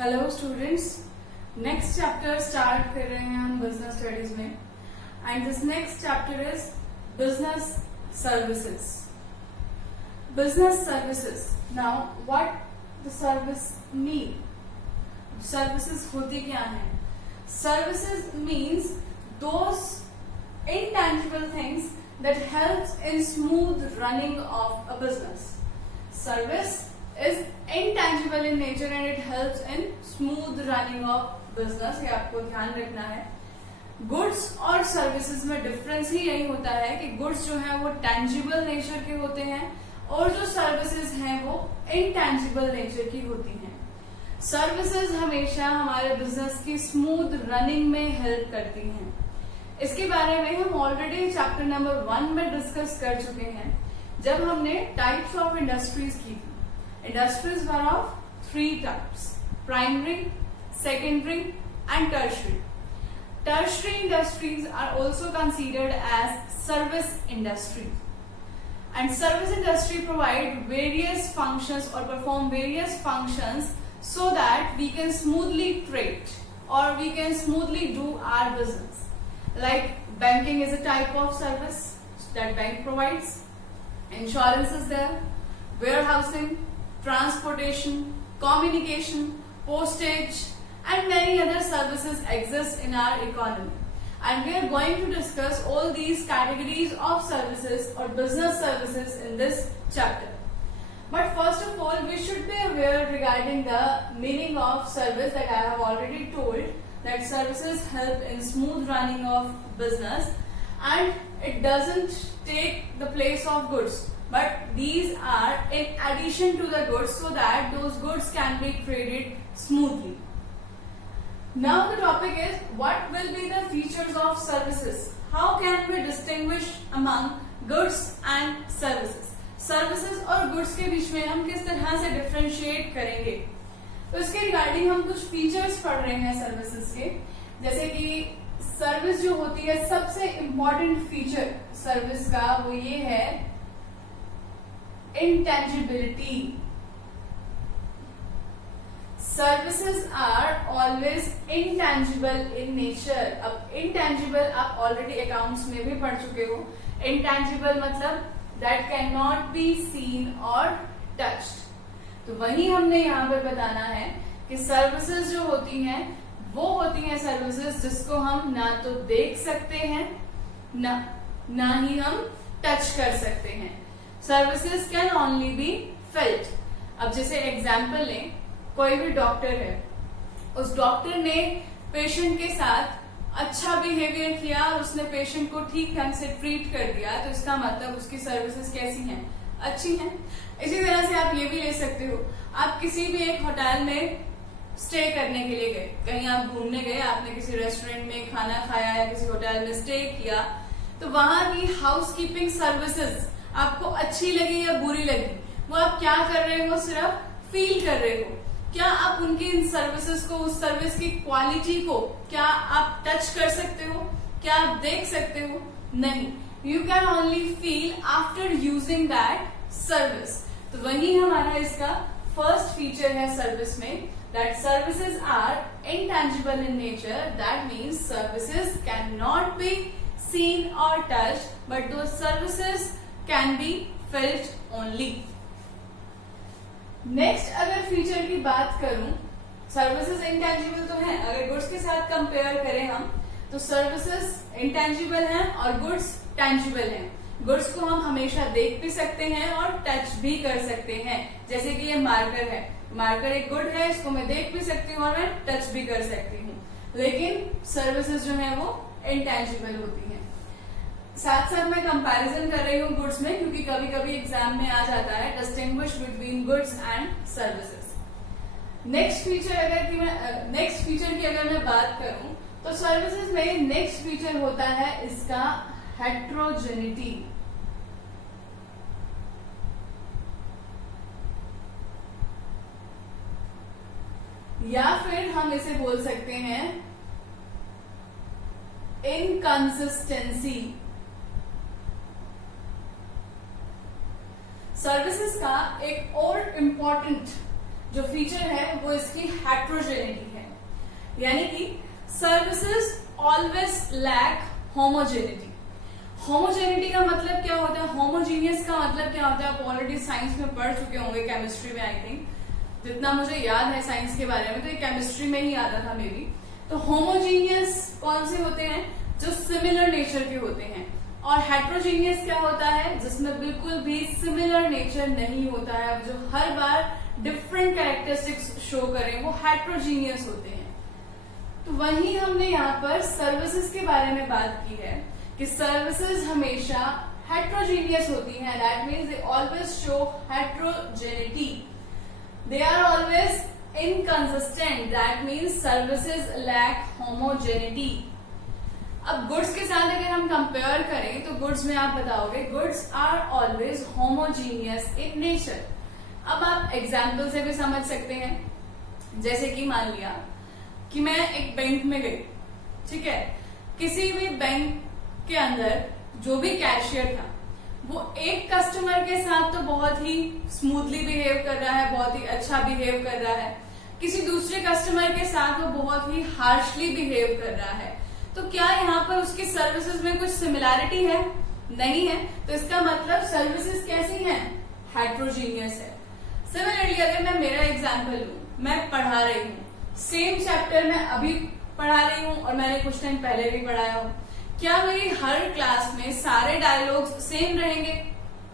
Hello students, next chapter start कर रहे हैं हम बिजनेस स्टडीज में and this next chapter is business services. Business services. Now what the service mean? Services होती क्या है? Services means those intangible things that helps in smooth running of a business. Service is intangible in nature and it helps in smooth running of business. ये आपको ध्यान रखना है. Goods और services में डिफरेंस ही यही होता है कि गुड्स जो है वो टेंजिबल नेचर के होते हैं और जो सर्विसेज हैं वो इनटेंजिबल नेचर की होती हैं. सर्विसेज हमेशा हमारे बिजनेस की स्मूथ रनिंग में हेल्प करती हैं. इसके बारे में हम ऑलरेडी चैप्टर नंबर 1 में डिस्कस कर चुके हैं जब हमने टाइप्स ऑफ इंडस्ट्रीज की थी. Industries were of 3 types: primary, secondary and tertiary. Tertiary industries are also considered as service industries and service industry provide various functions और perform various functions so that we can smoothly trade or we can smoothly do our business. Like banking is a type of service that bank provides. Insurance is there, warehousing, transportation, communication, postage and many other services exist in our economy. And we are going to discuss all these categories of services or business services in this chapter. But first of all, we should be aware regarding the meaning of service that I have already told that services help in smooth running of business and it doesn't take the place of goods. But these are in addition to the goods so that those goods can be traded smoothly. Now the topic is what will be the features of services? How can we distinguish among goods and services? Services और goods के बीच में हम किस तरह से differentiate करेंगे, तो इसके रिगार्डिंग हम कुछ फीचर्स पढ़ रहे हैं सर्विसेज के. जैसे कि सर्विस जो होती है, सबसे इंपॉर्टेंट फीचर सर्विस का वो ये है intangibility. Services are always intangible in nature. अब इंटेंजिबल आप ऑलरेडी अकाउंट्स में भी पढ़ चुके हो. इंटेंजिबल मतलब that cannot be seen or touched. तो वही हमने यहाँ पर बताना है कि सर्विसेज जो होती हैं वो होती हैं सर्विसेज जिसको हम ना तो देख सकते हैं ना ही हम टच कर सकते हैं. Services can only be felt. अब जैसे एग्जाम्पल लें, कोई भी डॉक्टर है, उस डॉक्टर ने पेशेंट के साथ अच्छा बिहेवियर किया और उसने पेशेंट को ठीक ढंग से ट्रीट कर दिया, तो इसका मतलब उसकी सर्विसेज कैसी हैं? अच्छी हैं. इसी तरह से आप ये भी ले सकते हो, आप किसी भी एक होटल में स्टे करने के लिए गए, कहीं आप घूमने गए, आपने किसी रेस्टोरेंट में खाना खाया या किसी होटल में स्टे किया, तो वहां की हाउसकीपिंग सर्विसेज आपको अच्छी लगी या बुरी लगी, वो आप क्या कर रहे हो? सिर्फ फील कर रहे हो. क्या आप उनकी इन सर्विसेज को, उस सर्विस की क्वालिटी को क्या आप टच कर सकते हो? क्या आप देख सकते हो? नहीं. You can only feel after using that service. तो वही हमारा इसका फर्स्ट फीचर है सर्विस में, that services are intangible in nature. That means services can not be seen और touch but though services can be felt only. Next अगर feature की बात करूं, सर्विसेज इंटेंजिबल तो है. अगर गुड्स के साथ कंपेयर करें हम, तो सर्विसेज इंटेंजिबल हैं और गुड्स टेंजिबल हैं. गुड्स को हम हमेशा देख भी सकते हैं और टच भी कर सकते हैं. जैसे कि ये मार्कर है, मार्कर एक गुड है, इसको मैं देख भी सकती हूँ और मैं टच भी कर सकती हूँ. लेकिन सर्विसेज जो है वो इंटेंजिबल होती हैं. साथ साथ मैं कंपैरिजन कर रही हूँ गुड्स में, क्योंकि कभी कभी एग्जाम में आ जाता है distinguish between goods and services. Next feature की अगर मैं बात करूं, तो सर्विसेज में नेक्स्ट फीचर होता है इसका हेट्रोजेनिटी. या फिर हम इसे बोल सकते हैं इनकंसिस्टेंसी. सर्विसेज का एक और इम्पॉर्टेंट जो फीचर है वो इसकी हेट्रोजेनिटी है, यानी कि services always lack homogeneity. Homogeneity का मतलब क्या होता है, होमोजीनियस का मतलब क्या होता है, आप ऑलरेडी साइंस में पढ़ चुके होंगे, केमिस्ट्री में, आई थिंक जितना मुझे याद है साइंस के बारे में, तो ये केमिस्ट्री में ही आता था मे बी। तो होमोजीनियस कौन से होते हैं, जो सिमिलर नेचर के होते हैं, और हेट्रोजीनियस क्या होता है, जिसमें बिल्कुल भी सिमिलर नेचर नहीं होता है, जो हर बार डिफरेंट कैरेक्टरिस्टिक्स शो करें, वो हेट्रोजीनियस होते हैं। तो वही हमने यहाँ पर सर्विसेज के बारे में बात की है कि सर्विसेज हमेशा हेट्रोजीनियस होती हैं, that means they always show heterogeneity, they are always inconsistent, that means services lack homogeneity. अब गुड्स के साथ अगर हम कंपेयर करें तो गुड्स में आप बताओगे goods are always homogeneous in nature. अब आप एग्जाम्पल से भी समझ सकते हैं, जैसे कि मान लिया कि मैं एक बैंक में गई, ठीक है, किसी भी बैंक के अंदर जो भी कैशियर था वो एक कस्टमर के साथ तो बहुत ही स्मूथली बिहेव कर रहा है, बहुत ही अच्छा बिहेव कर रहा है, किसी दूसरे कस्टमर के साथ वो बहुत ही हार्शली बिहेव कर रहा है। तो क्या यहाँ पर उसकी सर्विसेज में कुछ सिमिलैरिटी है? नहीं है। तो इसका मतलब सर्विसेज कैसी हैं? हेट्रोजीनियस है। सिमिलरली अगर मैं मेरा एग्जांपल लूं, मैं पढ़ा रही हूँ, सेम चैप्टर मैं अभी पढ़ा रही हूँ और मैंने कुछ टाइम पहले भी पढ़ाया हो, क्या मेरी हर क्लास में सारे डायलॉग्स सेम रहेंगे?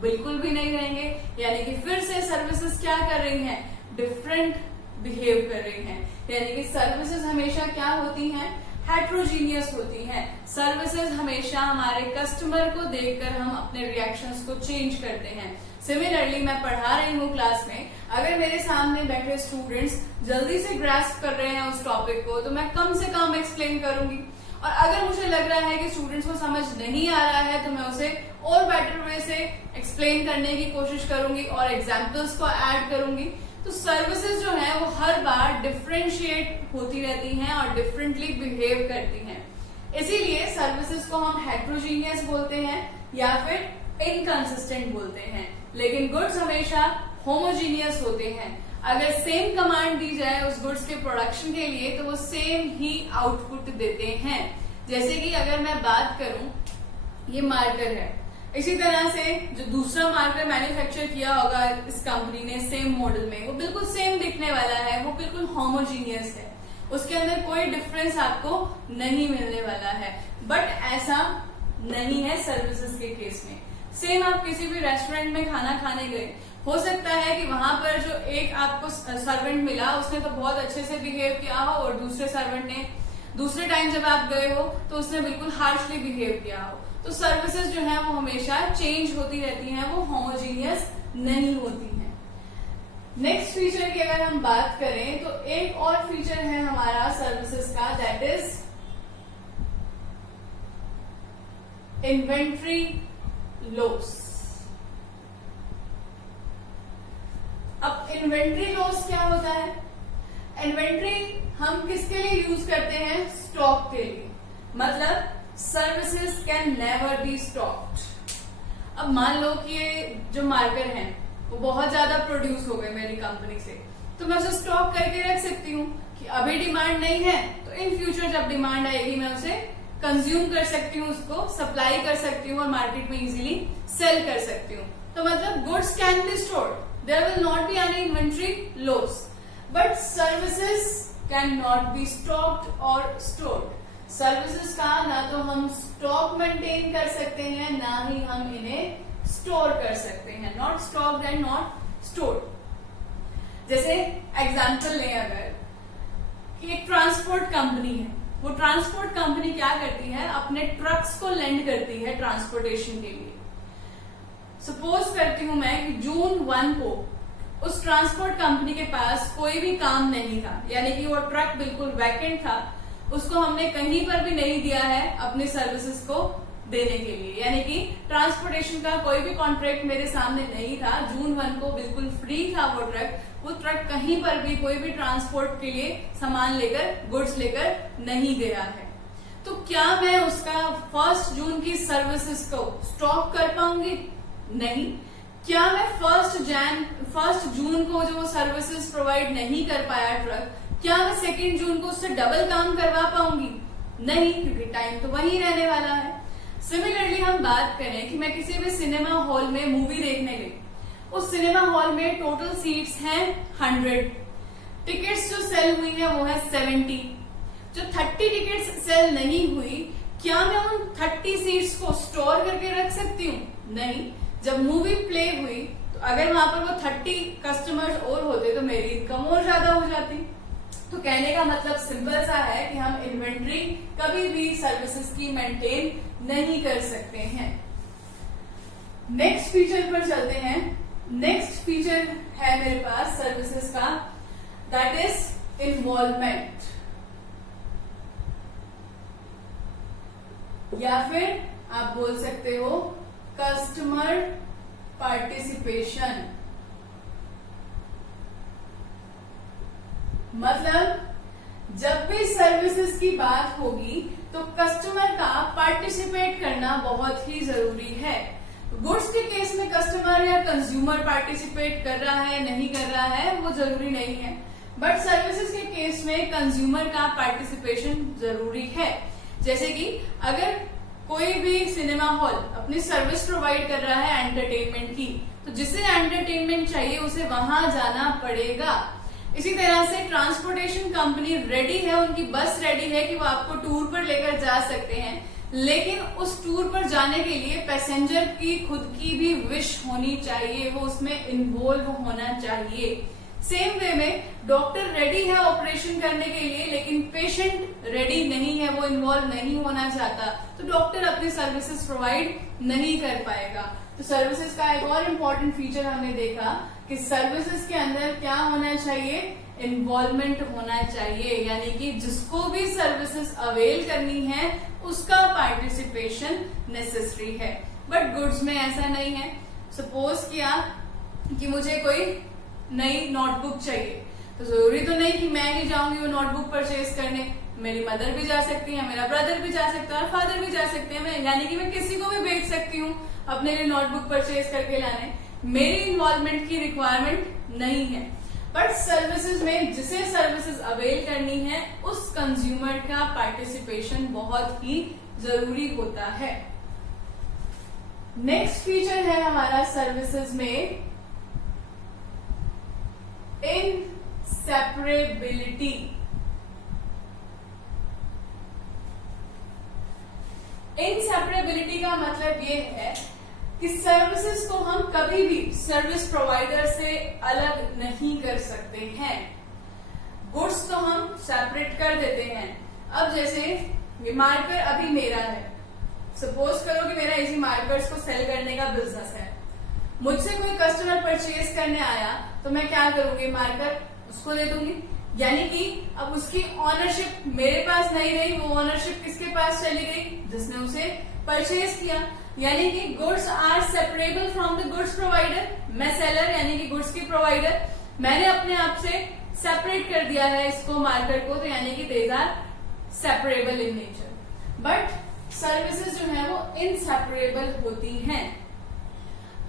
बिल्कुल भी नहीं रहेंगे। यानी कि फिर से सर्विसेज क्या कर रही हैं? डिफरेंट बिहेव कर रही हैं। यानी कि सर्विसेज हमेशा क्या होती हैं? हेट्रोजीनियस होती हैं। सर्विसेज हमेशा हमारे कस्टमर को देखकर हम अपने रिएक्शंस को चेंज करते हैं। सिमिलरली मैं पढ़ा रही हूँ क्लास में, अगर मेरे सामने बैठे स्टूडेंट्स जल्दी से ग्रास्प कर रहे हैं उस टॉपिक को, तो मैं कम से कम एक्सप्लेन करूंगी, और अगर मुझे लग रहा है कि स्टूडेंट्स को समझ नहीं आ रहा है तो मैं उसे और बेटर वे से एक्सप्लेन करने की कोशिश करूंगी और एग्जाम्पल्स को ऐड करूंगी। तो सर्विसेज जो है वो हर बार डिफरेंशिएट होती रहती हैं और डिफरेंटली बिहेव करती हैं। इसीलिए सर्विसेज को हम हेट्रोजीनियस बोलते हैं या फिर इनकंसिस्टेंट बोलते हैं। लेकिन गुड्स हमेशा होमोजीनियस होते हैं। अगर सेम कमांड दी जाए उस गुड्स के प्रोडक्शन के लिए तो वो सेम ही आउटपुट देते हैं। जैसे कि अगर मैं बात करूं, ये मार्कर है, इसी तरह से जो दूसरा मार्कर मैन्युफैक्चर किया होगा इस कंपनी ने सेम मॉडल में, वो बिल्कुल सेम दिखने वाला है, वो बिल्कुल होमोजीनियस है, उसके अंदर कोई डिफरेंस आपको नहीं मिलने वाला है। बट ऐसा नहीं है सर्विसेज के केस में। सेम आप किसी भी रेस्टोरेंट में खाना खाने गए, हो सकता है कि वहां पर जो एक आपको सर्वेंट मिला उसने तो बहुत अच्छे से बिहेव किया हो और दूसरे सर्वेंट ने दूसरे टाइम जब आप गए हो तो उसने बिल्कुल हार्शली बिहेव किया हो। तो सर्विसेज जो है वो हमेशा चेंज होती रहती हैं, वो होमोजीनियस नहीं होती हैं। नेक्स्ट फीचर की अगर हम बात करें तो एक और फीचर है हमारा सर्विसेज का, दैट इज इन्वेंट्री लॉस। अब इन्वेंट्री लॉस क्या होता है? इन्वेंट्री हम किसके लिए यूज करते हैं? स्टॉक के लिए। मतलब services can never be stocked. अब मान लो कि ये जो मार्कर है वो बहुत ज्यादा प्रोड्यूस हो गए मेरी कंपनी से, तो मैं उसे स्टॉक करके रख सकती हूँ कि अभी डिमांड नहीं है तो इन फ्यूचर जब डिमांड आएगी मैं उसे कंज्यूम कर सकती हूँ, उसको सप्लाई कर सकती हूँ और मार्केट में इजीली सेल कर सकती हूँ। तो मतलब goods can be stored, there will not be any inventory loss, but services can not be stocked और स्टोर्ड। सर्विसेज का ना तो हम स्टॉक मेंटेन कर सकते हैं, ना ही हम इन्हें स्टोर कर सकते हैं। Not stocked and not stored. जैसे एग्जांपल लें अगर कि एक ट्रांसपोर्ट कंपनी है, वो ट्रांसपोर्ट कंपनी क्या करती है? अपने ट्रक्स को लेंड करती है ट्रांसपोर्टेशन के लिए। सपोज करती हूं मैं कि जून 1 को उस ट्रांसपोर्ट कंपनी के पास कोई भी काम नहीं था, यानी कि वो ट्रक बिल्कुल वैकेंट था, उसको हमने कहीं पर भी नहीं दिया है अपने सर्विसेज को देने के लिए, यानी कि ट्रांसपोर्टेशन का कोई भी कॉन्ट्रैक्ट मेरे सामने नहीं था। जून 1 को बिल्कुल फ्री था वो ट्रक कहीं पर भी कोई भी ट्रांसपोर्ट के लिए सामान लेकर, गुड्स लेकर नहीं गया है। तो क्या मैं उसका 1 जून की सर्विसेज को स्टॉक कर पाऊंगी? नहीं। क्या मैं 1 जून को जो सर्विसेज प्रोवाइड नहीं कर पाया ट्रक, क्या मैं 2 जून को उससे डबल काम करवा पाऊंगी? नहीं, क्योंकि टाइम तो वही रहने वाला है। सिमिलरली हम बात करें कि मैं किसी भी सिनेमा हॉल में मूवी देखने गई, उस सिनेमा हॉल में टोटल सीट्स हैं 100, टिकट्स जो सेल हुई है वो है 70, जो 30 टिकट्स सेल नहीं हुई, क्या मैं उन 30 सीट्स को स्टोर करके रख सकती हूँ? नहीं। जब मूवी प्ले हुई तो अगर वहां पर वो 30 कस्टमर्स और होते तो मेरी इनकम और ज्यादा हो जाती। तो कहने का मतलब सिंपल सा है कि हम इन्वेंट्री कभी भी सर्विसेज की मेंटेन नहीं कर सकते हैं। नेक्स्ट फीचर पर चलते हैं। नेक्स्ट फीचर है मेरे पास सर्विसेज का, दैट इज इन्वॉल्वमेंट, या फिर आप बोल सकते हो कस्टमर पार्टिसिपेशन। मतलब जब भी सर्विसेज की बात होगी तो कस्टमर का पार्टिसिपेट करना बहुत ही जरूरी है। गुड्स के केस में कस्टमर या कंज्यूमर पार्टिसिपेट कर रहा है नहीं कर रहा है वो जरूरी नहीं है, बट सर्विसेज के केस में कंज्यूमर का पार्टिसिपेशन जरूरी है। जैसे कि अगर कोई भी सिनेमा हॉल अपनी सर्विस प्रोवाइड कर रहा है एंटरटेनमेंट की, तो जिसे एंटरटेनमेंट चाहिए उसे वहां जाना पड़ेगा। इसी तरह से ट्रांसपोर्टेशन कंपनी रेडी है, उनकी बस रेडी है कि वो आपको टूर पर लेकर जा सकते हैं, लेकिन उस टूर पर जाने के लिए पैसेंजर की खुद की भी विश होनी चाहिए, वो उसमें इन्वॉल्व होना चाहिए। सेम वे में डॉक्टर रेडी है ऑपरेशन करने के लिए, लेकिन पेशेंट रेडी नहीं है, वो इन्वॉल्व नहीं होना चाहता, तो डॉक्टर अपनी सर्विसेज प्रोवाइड नहीं कर पाएगा। तो सर्विसेज का एक और इम्पोर्टेंट फीचर हमने देखा कि सर्विसेज के अंदर क्या होना चाहिए, इन्वॉल्वमेंट होना चाहिए, यानी कि जिसको भी सर्विसेज अवेल करनी है उसका पार्टिसिपेशन नेसेसरी है। बट गुड्स में ऐसा नहीं है। सपोज किया कि मुझे कोई नई नोटबुक चाहिए, तो जरूरी तो नहीं कि मैं ही जाऊंगी वो नोटबुक परचेज करने, मेरी मदर भी जा सकती है, मेरा ब्रदर भी जा सकता है और फादर भी जा सकते हैं, यानी कि मैं किसी को भी भेज सकती हूँ अपने लिए नोटबुक परचेज करके लाने। मेरी इन्वॉल्वमेंट की रिक्वायरमेंट नहीं है। बट सर्विसेज में जिसे सर्विसेज अवेल करनी है उस कंज्यूमर का पार्टिसिपेशन बहुत ही जरूरी होता है। नेक्स्ट फीचर है हमारा सर्विसेज में इनसेपरेबिलिटी। इनसेपरेबिलिटी का मतलब ये है कि सर्विसेज को हम कभी भी सर्विस प्रोवाइडर से अलग नहीं कर सकते हैं। गुड्स तो हम सेपरेट कर देते हैं। अब जैसे ये मार्कर अभी मेरा है, सपोज करो कि मेरा इजी मार्कर्स को सेल करने का बिजनेस है, मुझसे कोई कस्टमर परचेज करने आया तो मैं क्या करूंगी, मार्कर उसको दे दूंगी, यानी कि अब उसकी ऑनरशिप मेरे पास नहीं रही, वो ऑनरशिप किसके पास चली गई, जिसने उसे परचेज किया। यानी कि goods are separable from the goods provider. मैं सेलर यानी कि गुड्स की प्रोवाइडर, मैंने अपने आप से सेपरेट कर दिया है इसको, मार्कर को, तो यानी कि these are separable in nature. But services जो है वो इनसेपरेबल होती हैं।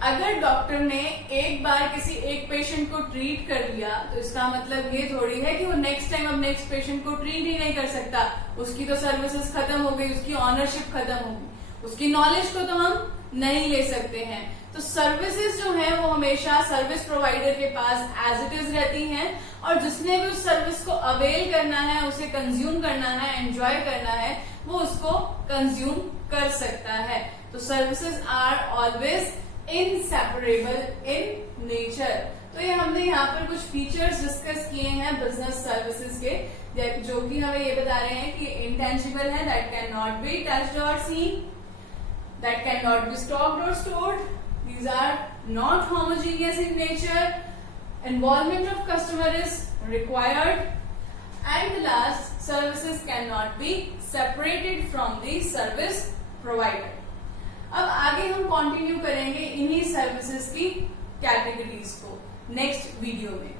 अगर डॉक्टर ने एक बार किसी एक पेशेंट को ट्रीट कर लिया तो इसका मतलब ये थोड़ी है कि वो नेक्स्ट टाइम अब नेक्स्ट पेशेंट को ट्रीट ही नहीं कर सकता, उसकी तो सर्विसेज खत्म हो गई, उसकी ऑनरशिप खत्म हो गई, उसकी नॉलेज को तो हम नहीं ले सकते हैं। तो सर्विसेज जो है वो हमेशा सर्विस प्रोवाइडर के पास एज इट इज रहती हैं, और जिसने भी उस सर्विस को अवेल करना है, उसे कंज्यूम करना है, एंजॉय करना है, वो उसको कंज्यूम कर सकता है। तो services are always inseparable in nature. तो ये हमने यहाँ पर कुछ फीचर्स डिस्कस किए हैं बिजनेस सर्विसेज के, जो कि हमें ये बता रहे हैं कि इंटेंजिबल है, that can not be touched और scene, that cannot be stocked or stored. These are not homogeneous in nature. Involvement of customer is required. And the last, services cannot be separated from the service provider. अब आगे हम continue करेंगे इन्हीं services की categories को next video में।